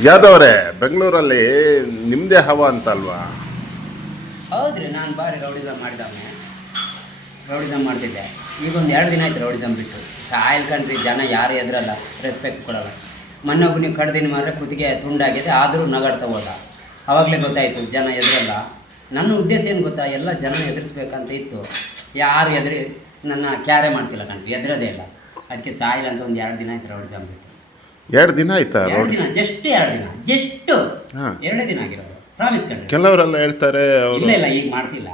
ಯಾವ್ದವ್ರೆ ಬೆಂಗಳೂರಲ್ಲಿ ನಿಮ್ಮದೇ ಹವಾ ಅಂತಲ್ವಾ? ಹೌದ್ರಿ, ನಾನು ಬಾರಿ ರೌಡಿಸಮ್ ಮಾಡಿದವನೆ ರೌಡಿಸಮ್ ಮಾಡ್ತಿದ್ದೆ. ಈಗ ಒಂದು ಎರಡು ದಿನ ಆಯ್ತು ರೌಡಿಸಮ್ ಬಿಟ್ಟು. ಸಾಯಲ್ ಕಂಡ್ರಿ, ಜನ ಯಾರು ಎದುರಲ್ಲ ರೆಸ್ಪೆಕ್ಟ್ ಕೊಡಲ್ಲ. ಮೊನ್ನೆ ಒಬ್ಬ ನೀವು ಕಡ್ದಿನ ಮಾತ್ರ ಕುತ್ತಿಗೆ ತುಂಡಾಗಿದೆ, ಆದರೂ ನಗಾಡ್ತಾ ಹೋದ. ಅವಾಗಲೇ ಗೊತ್ತಾಯಿತು, ಜನ ಎದ್ರಲ್ಲ. ನನ್ನ ಉದ್ದೇಶ ಏನು ಗೊತ್ತಾ, ಎಲ್ಲ ಜನ ಎದುರಿಸ್ಬೇಕಂತ ಇತ್ತು. ಯಾರು ಎದುರಿ, ನನ್ನ ಕ್ಯಾರೆ ಮಾಡ್ತಿಲ್ಲ ಕಣ್ರಿ, ಎದುರದೇ ಇಲ್ಲ. ಅದಕ್ಕೆ ಸಾಯಿಲ್ ಅಂತ ಒಂದು ಎರಡು ದಿನ ಆಯ್ತು ರೌಡಿಸಮ್ ಬಿಟ್ಟು. ಎರಡು ದಿನ ಆಯ್ತಾ ಎರಡು ರೋಡ್ ದಿನ ಜಸ್ಟ್ ಎರಡು ದಿನ ಜಸ್ಟ್. ಎರಡೇ ದಿನ ಆಗಿರೋದು ಪ್ರಾಮಿಸ್ ಕಂಡ್ರಿ ಕೆಲವರೆಲ್ಲ ಹೇಳ್ತಾರೆ ಇಲ್ಲ ಇಲ್ಲ ಈಗ ಮಾಡ್ತಿಲ್ಲ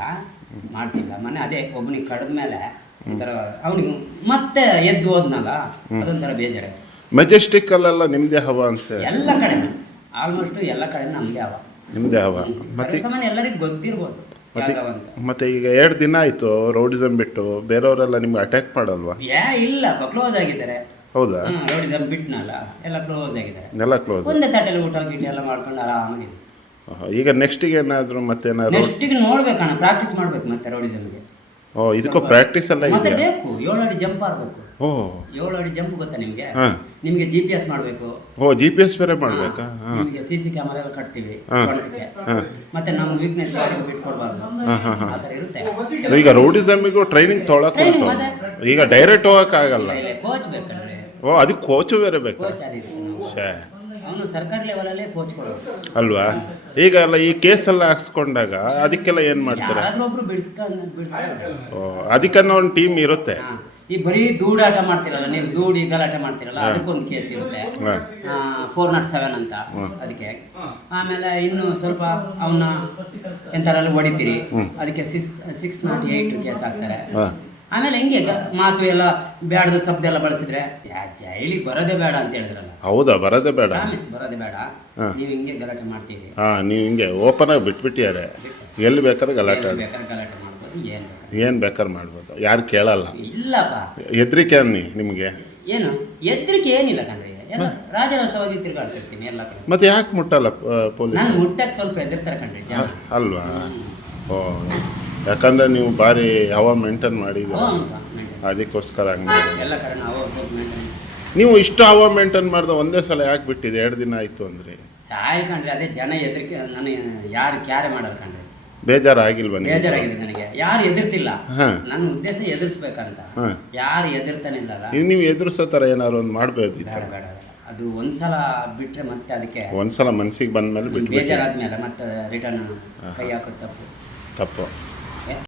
ಮಾಡ್ತಿಲ್ಲ. ಮೊನ್ನೆ ಅದೇ ಒಬ್ಬನಿಗೆ ಕಡ್ದ ಮೇಲೆ ಒಂಥರ ಅವನಿಗೆ ಮತ್ತೆ ಎದ್ದು ಹೋದ್ನಲ್ಲ ಅದೊಂಥರ ಬೇಜಾರ ಮೆಜೆಸ್ಟಿಕ್ ಅಲ್ಲೆಲ್ಲ ನಿಮ್ದೇ ಹವ ಅಂತ? ಎಲ್ಲ ಕಡೆ ಆಲ್ಮೋಸ್ಟ್ ಎಲ್ಲ ಕಡೆ ನಮ್ದೇ ಹವ. ನಿಮ್ಮದೇ ಹವ. ಮತ್ತೆ ಸಾಮಾನ್ಯ ಎಲ್ಲರಿಗೂ ಗೊತ್ತಿರ್ಬೋದು ಮತ್ತೆ ಮತ್ತೆ ಈಗ ಎರಡು ದಿನ ಆಯ್ತು ರೌಡಿಸಮ್ ಬಿಟ್ಟು ಬೇರೆಯವರೆಲ್ಲ ನಿಮ್ಗೆ ಅಟ್ಯಾಕ್ ಮಾಡಲ್ವಾ? ಯಾ ಇಲ್ಲ ಕ್ಲೋಸ್ ಆಗಿದ್ದಾರೆ. ಹೌದಾ? ರೌಡಿಸಮ್ ಬಿಟ್ನಲ್ಲ ಎಲ್ಲ ಕ್ಲೋಸ್ ಆಗಿದ್ದಾರೆ ಎಲ್ಲ ಕ್ಲೋಸ್ ಒಂದೇ ತಟ್ಟೆಲಿ ಊಟ ಗೀಟ ಎಲ್ಲ ಮಾಡ್ಕೊಂಡು ಆರಾಮಾಗಿದೆ ಈಗ ನೆಕ್ಸ್ಟಿಗೆ ಏನಾದರೂ ಮತ್ತೇನಾದ್ರು ನೆಕ್ಸ್ಟಿಗೆ ನೋಡ್ಬೇಕಣ್ಣ ಪ್ರಾಕ್ಟೀಸ್ ಮಾಡ್ಬೇಕು ಮತ್ತೆ ರೌಡಿಸಮ್ಗೆ ಓ ಇದಕ್ಕೂ ಪ್ರಾಕ್ಟೀಸ್ ಎಲ್ಲ ಮತ್ತೆ ಇದೆಯಾ? ಬೇಕು ಏಳು ಅಡಿ ಜಂಪ್ ಆಡ್ಬೇಕು ಓ ಏಳು ಅಡಿ ಜಂಪ್ ಗೊತ್ತಾ ನಿಮಗೆ? ಹಾಂ. ನಿಮ್ಗೆ ಜಿ ಪಿ ಎಸ್ ಮಾಡಬೇಕು. ಓ ಜಿ ಪಿ ಎಸ್ ಬೇರೆ ಮಾಡಬೇಕಾ? ಹಾಂ ನಿಮಗೆ ಸಿ ಸಿ ಕ್ಯಾಮರಾ ಎಲ್ಲ ಕಟ್ತೀವಿ ಹಾ. ಹಾಂ. ಮತ್ತೆ ನಮ್ಮ ವೀಕ್ನೆಸ್ ಯಾರಿಗೂ ಬಿಟ್ಕೊಡ್ಬಾರ್ದು. ಹಾಂ ಹಾಂ ಹಾಂ. ಆ ಥರ ಇರುತ್ತೆ. ಈಗ ರೌಡಿಸಮಿಗೂ ಟ್ರೈನಿಂಗ್ ತೊಗೊಳಕ್ Training ಉಂಟು. ಮತ್ತೆ? ಈಗ ಡೈರೆಕ್ಟ್ ಹೋಗಕ್ಕಾಗಲ್ಲ ಕೋಚ್ ಬೇಕಂದ್ರೆ. ಓ ಅದಕ್ಕೆ ಕೋಚು ಬೇರೆ ಬೇಕು? ಕೋಚ್ ಇರುತ್ತೆ ನಾವು? ಶೇ ಅವನು ಸರ್ಕಾರಿ ಲೆವೆಲಲ್ಲೇ ಕೋಚ್ ಕೊಡೋದು. ಅಲ್ವಾ? ಈಗ ಅಲ್ಲ ಈ ಕೇಸೆಲ್ಲ ಹಾಕ್ಸ್ಕೊಂಡಾಗ ಅದಕ್ಕೆಲ್ಲ ಏನು ಮಾಡ್ತಾರೆ? ಯಾರಾದ್ರೂ ಒಬ್ರು ಬಿಡಿಸ್ಕೊಂಡು ಬಿಡಿಸ್ತಾರೆ. ಓ ಅದಕ್ಕನ್ನ ಒಂದು ಟೀಮ್ ಇರುತ್ತೆ. ಹಾ. ಈ ಬರೀ ದೂಡಾಟ ಮಾಡ್ತಿರಲ್ಲ ನೀವು ದೂಡಿ ಗಲಾಟೆ ಮಾಡ್ತಿರಲ್ಲ ಅದಕ್ಕೊಂದು ಕೇಸ್ ಇರುತ್ತೆ. ಫೋರ್ ನಾಟ್ ಸೆವೆನ್ ಅಂತ ಅದಕ್ಕೆ. ಆಮೇಲೆ ಇನ್ನು ಸ್ವಲ್ಪ ಅವನ್ನ ಎಂತಾರಲ್ಲಿ ಹೊಡಿತೀರಿ ಅದಕ್ಕೆ six six not eight case ಹಾಕ್ತಾರೆ. ಆಮೇಲೆ ಹೆಂಗೆ ಮಾತು ಎಲ್ಲ ಬ್ಯಾಡದ ಶಬ್ದ ಎಲ್ಲ ಬಳಸಿದ್ರೆ ಜೈಲಿಗೆ ಬರೋದೇ ಬೇಡ ಅಂತ ಹೇಳಿದ್ರಲ್ಲ. ಹೌದಾ ಬರೋದೇ ಬೇಡ. ಬರೋದೇ ಬೇಡ. ನೀವು ಹಿಂಗೆ ಗಲಾಟೆ ಮಾಡ್ತೀವಿ ಹಾ ನೀವು ಹಿಂಗೆ ಓಪನ್ ಆಗಿ ಬಿಟ್ಬಿಟ್ಟಿದ್ದಾರೆ. ಎಲ್ಲಿ ಬೇಕಾದ್ರೆ ಗಲಾಟೆ ಬೇಕಾದ್ರೆ ಗಲಾಟೆ ಮಾಡ್ಬೋದು ಏನು ಏನು ಬೇಕಾದ್ರೆ ಮಾಡ್ಬೋದು. ಯಾರು ಕೇಳಲ್ಲ. ಇಲ್ಲಪ್ಪ. ಹೆದರಿಕೆ ಅನ್ನಿ ನಿಮಗೆ? ಏನು? ಹೆದರಿಕೆ ಏನಿಲ್ಲ ಕಣ್ರಿ. ಎಲ್ಲ ರಾಜರೋಷವಾಗಿ ತಿರ್ಗಾಡ್ತಿರ್ತೀನಿ ಎಲ್ಲ ಕಡೆ. ಮತ್ತೆ ಯಾಕೆ ಮುಟ್ಟಲ್ಲ ಪೊಲೀಸ್? ನಾನು ಮುಟ್ಟಕ್ಕೆ ಸ್ವಲ್ಪ ಹೆದರ್ತಾರೆ ಕಣ್ರಿ ಜನ. ಅಲ್ವಾ? ಓ ಯಾಕಂದ್ರೆ ನೀವು ಭಾರಿ ಯಾವ ಮೇಂಟೈನ್ ಮಾಡಿದ ಮಾಡಿದ್ದೀರ ಅಂತ. ಅದಕ್ಕೋಸ್ಕರ ಹಂಗೆ. ಎಲ್ಲ ಕಡೆ ನಾವು ಸ್ವಲ್ಪ maintain. ನೀವು ಇಷ್ಟು ಹವ ಮೇಂಟೈನ್ ಮಾಡ್ದೆ ಒಂದೇ ಸಲ ಯಾಕೆ ಬಿಟ್ಟಿದೆ ಎರಡು ದಿನ ಆಯಿತು ಅಂದರೆ. ಸಾಯ್ ಕಣ್ರಿ ಅದೇ ಜನ ಎದ್ರಿಕೆ ನಾನು ಯಾರು ಕ್ಯಾರೆ ಮಾಡಲ್ಲ ಕಣ್ರಿ. ಬೇಜಾರಾಗಿಲ್ವಾ ಬೇಜಾರಾಗಿದೆ ನನಗೆ. ಯಾರು ಎದುರ್ತಿಲ್ಲ. ಹಾ. ನನ್ನ ಉದ್ದೇಶ ಎದುರಿಸ್ಬೇಕಂತ. ಹಾಂ. ಯಾರು ಎದುರ್ತಾನಿಲ್ಲ ಇದು ನೀವು ಎದುರಿಸೋ ಥರ ಏನಾದ್ರು ಒಂದು ಮಾಡಬೇಕಿತ್ತು ಬೇಡ ಬೇಡ ಬೇಡ. ಅದು ಒಂದ್ಸಲ ಬಿಟ್ರೆ ಮತ್ತೆ ಅದಕ್ಕೆ ಒಂದ್ಸಲ ಮನ್ಸಿಗೆ ಬಂದ ಮೇಲೆ ಬೇಜಾರಾದ್ಮೇಲೆ ಮತ್ತೆ ರಿಟರ್ನ್ ಕೈ ಹಾಕೋದು ತಪ್ಪು. ತಪ್ಪು.